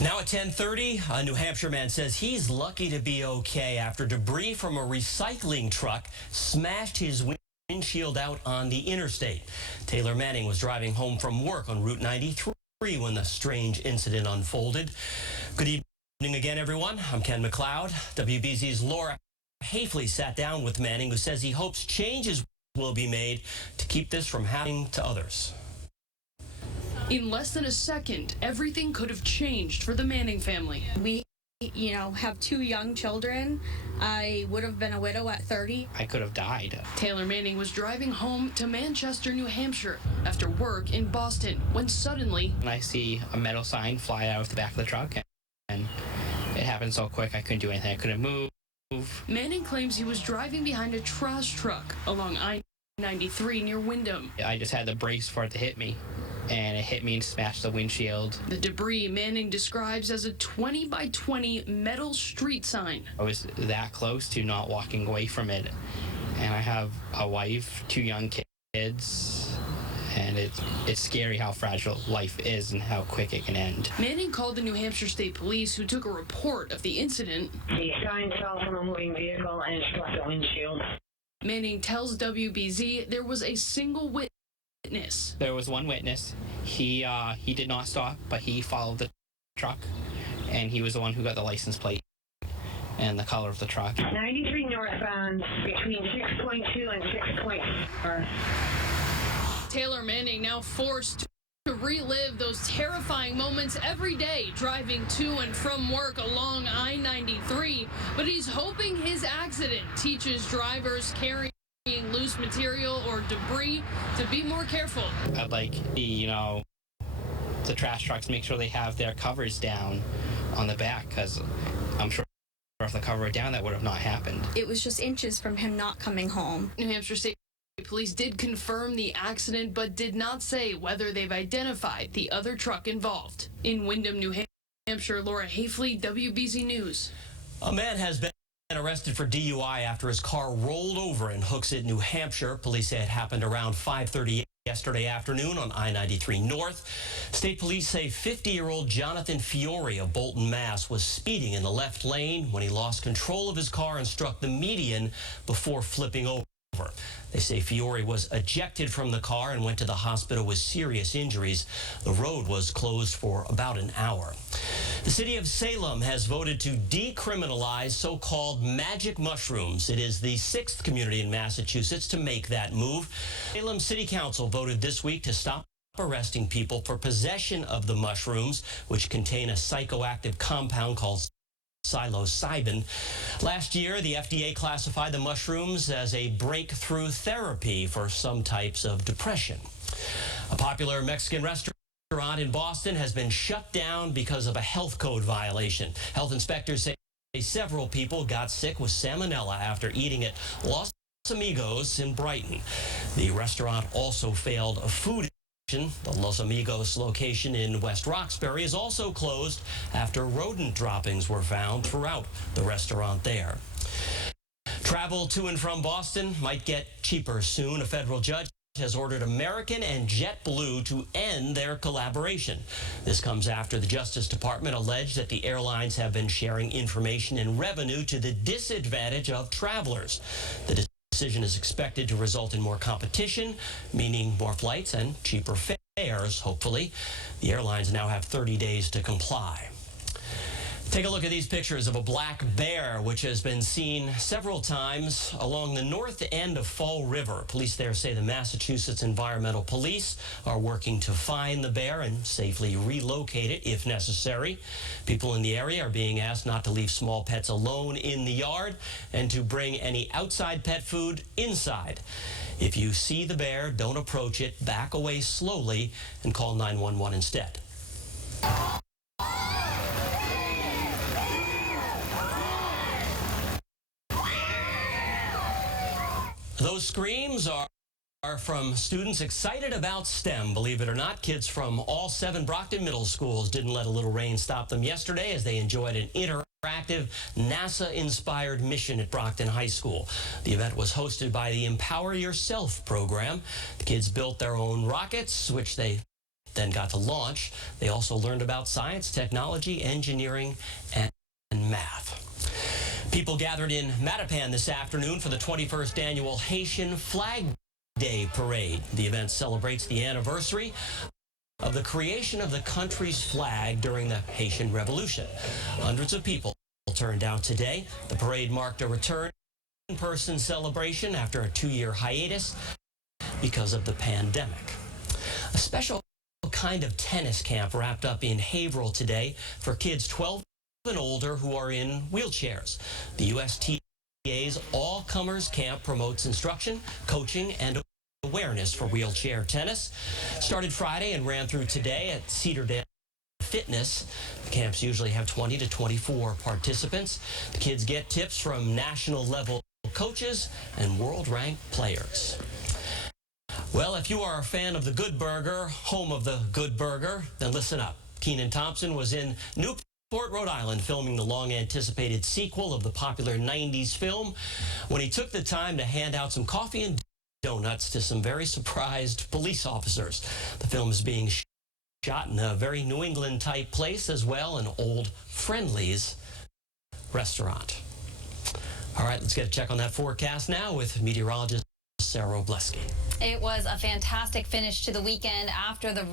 Now at 10:30, a New Hampshire man says he's lucky to be okay after debris from a recycling truck smashed his windshield out on the interstate. Taylor Manning was driving home from work on Route 93 when the strange incident unfolded. Good evening again, everyone. I'm Ken McLeod. WBZ's Laura Hafley sat down with Manning, who says he hopes changes will be made to keep this from happening to others. In less than a second, everything could have changed for the Manning family. We, have 2 young children. I would have been a widow at 30. I could have died. Taylor Manning was driving home to Manchester, New Hampshire after work in Boston when suddenly I see a metal sign fly out of the back of the truck, and it happened so quick I couldn't do anything. I couldn't move. Manning claims he was driving behind a trash truck along I-93 near Windham. I just had to brace for it to hit me, and it hit me and smashed the windshield. The debris Manning describes as a 20 by 20 metal street sign. I was that close to not walking away from it, and I have a wife, 2 young kids, and it's scary how fragile life is and how quick it can end. Manning called the New Hampshire State Police, who took a report of the incident. The sign fell from a moving vehicle and struck the windshield. Manning tells WBZ there was a single witness. There was one witness. He did not stop, but he followed the truck, and he was the one who got the license plate and the color of the truck. 93 northbound between 6.2 and 6.4. Taylor Manning now forced to relive those terrifying moments every day driving to and from work along I-93, but he's hoping his accident teaches drivers carrying loose material or debris to be more careful. I'd like the trash trucks to make sure they have their covers down on the back, because I'm sure if the cover were down, that would have not happened. It was just inches from him not coming home. New Hampshire State Police did confirm the accident, but did not say whether they've identified the other truck involved. In Windham, New Hampshire, Laura Hafley, WBZ News. A man has been arrested for DUI after his car rolled over in Hooksett, New Hampshire. Police say it happened around 5:30 yesterday afternoon on I-93 North. State police say 50-year-old Jonathan Fiore of Bolton, Mass. Was speeding in the left lane when he lost control of his car and struck the median before flipping over. They say Fiore was ejected from the car and went to the hospital with serious injuries. The road was closed for about an hour. The city of Salem has voted to decriminalize so-called magic mushrooms. It is the 6th community in Massachusetts to make that move. Salem City Council voted this week to stop arresting people for possession of the mushrooms, which contain a psychoactive compound called psilocybin. Last year, the FDA classified the mushrooms as a breakthrough therapy for some types of depression. A popular Mexican restaurant in Boston has been shut down because of a health code violation. Health inspectors say several people got sick with salmonella after eating at Los Amigos in Brighton. The restaurant also failed a food. The Los Amigos location in West Roxbury is also closed after rodent droppings were found throughout the restaurant there. Travel to and from Boston might get cheaper soon. A federal judge has ordered American and JetBlue to end their collaboration. This comes after the Justice Department alleged that the airlines have been sharing information and revenue to the disadvantage of travelers. The decision is expected to result in more competition, meaning more flights and cheaper fares, hopefully. The airlines now have 30 days to comply. Take a look at these pictures of a black bear, which has been seen several times along the north end of Fall River. Police there say the Massachusetts Environmental Police are working to find the bear and safely relocate it if necessary. People in the area are being asked not to leave small pets alone in the yard and to bring any outside pet food inside. If you see the bear, don't approach it, back away slowly, and call 911 instead. Those screams are from students excited about STEM. Believe it or not, kids from all 7 Brockton middle schools didn't let a little rain stop them yesterday as they enjoyed an interactive NASA-inspired mission at Brockton High School. The event was hosted by the Empower Yourself program. The kids built their own rockets, which they then got to launch. They also learned about science, technology, engineering, and math. People gathered in Mattapan this afternoon for the 21st annual Haitian Flag Day Parade. The event celebrates the anniversary of the creation of the country's flag during the Haitian Revolution. Hundreds of people turned out today. The parade marked a return in-person celebration after a 2-year hiatus because of the pandemic. A special kind of tennis camp wrapped up in Haverhill today for kids 12 and older who are in wheelchairs. The USTA's All-Comers Camp promotes instruction, coaching, and awareness for wheelchair tennis. Started Friday and ran through today at Cedardale Fitness. The camps usually have 20 to 24 participants. The kids get tips from national level coaches and world-ranked players. Well, if you are a fan of the Good Burger, home of the Good Burger, then listen up. Kenan Thompson was in Newport, Rhode Island, filming the long-anticipated sequel of the popular 90s film when he took the time to hand out some coffee and donuts to some very surprised police officers. The film is being shot in a very New England type place as well, an Old Friendly's restaurant. All right, let's get a check on that forecast now with meteorologist Sarah Obleski. It was a fantastic finish to the weekend after the